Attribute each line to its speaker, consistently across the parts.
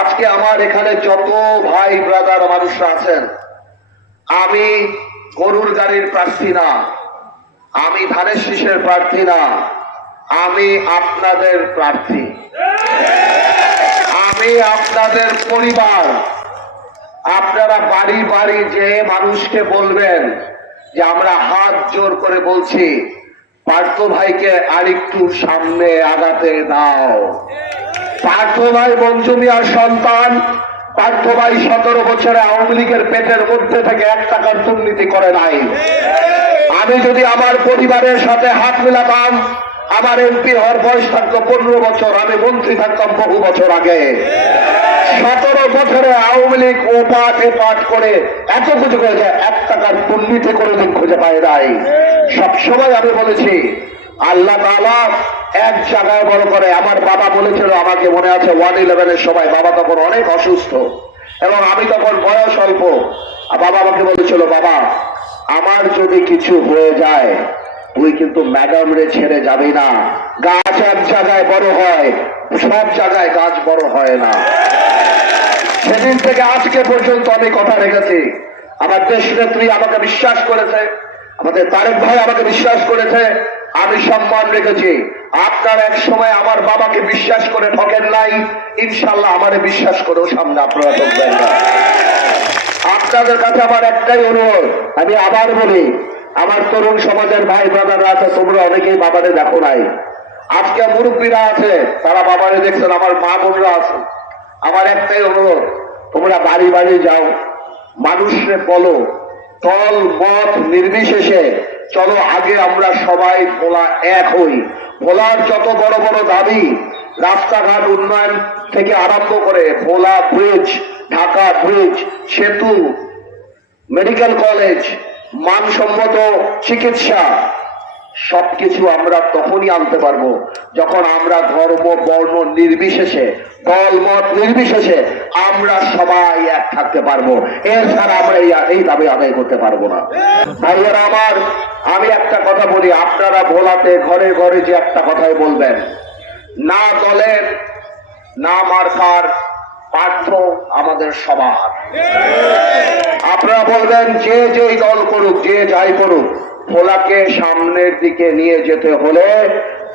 Speaker 1: আজকে আমার এখানে যত ভাই ব্রাদার মানুষরা আছেন, আমি গরুর গাড়ির প্রার্থী না, আমি ধানের শীষের প্রার্থী না, আমি আপনাদের প্রার্থী। আমি আপনাদের পরিবার। আপনারা বাড়ি বাড়ি যে মানুষকে বলবেন যে আমরা হাত জোর করে বলছি, পার্থ ভাইকে আরেকটু সামনে আগাতে দাও। পার্থ ভাই মঞ্জু সন্তান। পার্থ ভাই সতেরো বছরে আওয়ামী লীগের পেটের মধ্যে থেকে এক টাকার দুর্নীতি করে নাই। আমি যদি আমার পরিবারের সাথে হাত মিলাতাম, আমার এমপি হওয়ার বয়স থাকতো পনেরো বছর, আমি মন্ত্রী থাকতাম বহু বছর আগে। সতেরো বছরে আওয়ামী লীগ ও পাঠ এ পাঠ করে এত কিছু করেছে, এক টাকার দুর্নীতি করে খুঁজে পায় নাই। সবসময় আমি বলেছি, আল্লাহ তাআলা এক জায়গায় বড় করে, আমার বাবা বলেছিল, আমাকে মনে আছে ওয়ান ইলেভেনের সময় বাবা তখন অনেক অসুস্থ। এবং আমি তখন বয়স অল্প। বাবা আমাকে বলেছিল, বাবা, আমার যদি কিছু হয়ে যায়, তুই কিন্তু ম্যাডাম রে ছেড়ে যাবি না। গাছ এক জায়গায় বড় হয়, সব জায়গায় গাছ বড় হয় না। সেদিন থেকে আজকে পর্যন্ত আমি কথা রেখেছি। আমার দেশ নেত্রী আমাকে বিশ্বাস করেছে, আমাদের তারেক ভাই আমাকে বিশ্বাস করেছে। আমি সম্মান রেখেছি। আপনার এক সময় আমার বাবাকে বিশ্বাস করে ঠকেন নাই। ইনশাল্লাহ আমারে বিশ্বাস করেও সামনে আপনারা ঠকবেন না। আপনাদের কাছে আমার একটাই অনুরোধ, আমি আবার বলি, আমার তরুণ সমাজের ভাই ব্রাদাররা আছে, তোমরা অনেকেই বাবারে দেখো নাই। আজকে মুরব্বীরা আছে, তারা বাবারে দেখছেন, আমার মা বোনরা আছে। আমার একটাই অনুরোধ, তোমরা বাড়ি বাড়ি যাও, মানুষরে বলো, দল মত নির্বিশেষে চলো আগে আমরা সবাই ভোলা এক হই। ভোলার যত বড় বড় দাবি, রাস্তাঘাট উন্নয়ন থেকে আরম্ভ করে ভোলা ব্রিজ ঢাকা ব্রিজ সেতু মেডিকেল কলেজ মানসম্মত চিকিৎসা। সবকিছু আমরা তখনই আনতে পারব যখন আমরা ধর্ম, বর্ণ নির্বিশেষে দল মত নির্বিশেষে আমরা সবাই এক থাকতে পারব। এর ছাড়া আমরা এই দাবি আদায় করতে পারব না। ভাইয়েরা আমার, আমি একটা কথা বলি, আপনারা ভোলাতে ঘরে ঘরে যে একটা কথাই বলবেন, না দলের, না মার্কার পার্থ আমাদের সবার। আপনারা বলবেন, যে যেই দল করুক, যে যাই করুক ভোলাকে সামনের দিকে নিয়ে যেতে হলে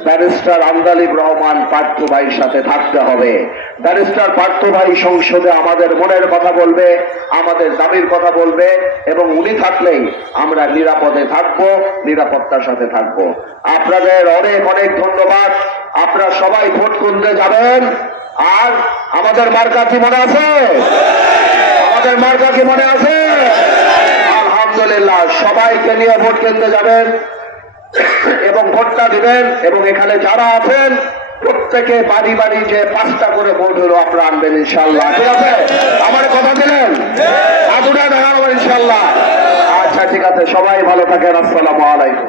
Speaker 1: ব্যারিস্টার আমদালিব রহমান পার্থ ভাইয়ের সাথে থাকতে হবে। ব্যারিস্টার পার্থ ভাই সংসদে আমাদের মনের কথা বলবে, আমাদের দাবির কথা বলবে এবং উনি থাকলেই আমরা নিরাপদে থাকব, নিরাপত্তার সাথে থাকব। আপনাদের অনেক অনেক ধন্যবাদ। আপনারা সবাই ভোট কেন্দ্রে যাবেন। আর আমাদের মার্কা কি মনে আছে? আমাদের মার্কা কি মনে আছে? আলহামদুলিল্লাহ, সবাইকে নিয়ে ভোট কেন্দ্রে যাবেন এবং ভোটটা দিবেন এবং এখানে যারা আছেন, প্রত্যেকে বাড়ি বাড়ি যে পাঁচটা করে ভোট হলো আপনারা আনবেন ইনশাল্লাহ ঠিক আছে? আমার কথা দিলেন? আদুরা দেখাবো ইনশাল্লাহ আচ্ছা ঠিক আছে, সবাই ভালো থাকেন, আসসালামু আলাইকুম।